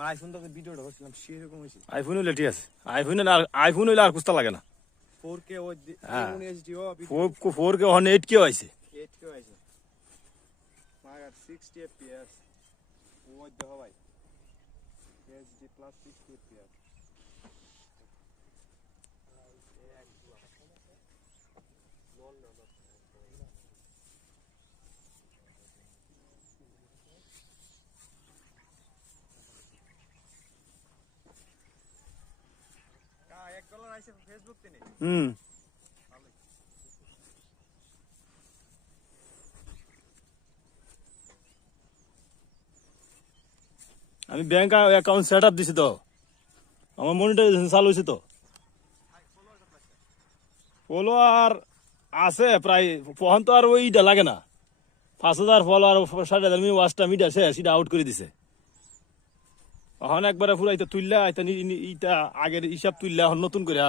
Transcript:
আমার আইফোন তো ভিডিওটা করছিলাম সেরকম হয়েছে। আইফোন হইলে ঠিক আছে, আইফোন হইলে আর কুস্তা লাগে না। 4K ওই হ্যাঁ। HD ও 4K 8K হয়েছে। 8K হয়েছে মাগার 60 fps ওই দেখো ভাই HD plus 60 fps $1 আইছে ফেসবুক তে নেই। আমি ব্যাংক অ্যাকাউন্ট সেট আপ দিছি তো, আমার মনিটাইজেশন চালু হয়েছে তো। ফলোয়ার আছে প্রায়, পহন তো আর ওইটা লাগে না। 5,000 ফলোয়ার 60,000 ওয়াচটা মিটা শেষ, এটা আউট করে দিছে। এখন একবারে পুরা এটা তুললা, এটা আগের হিসাব তুললা, এখন নতুন করে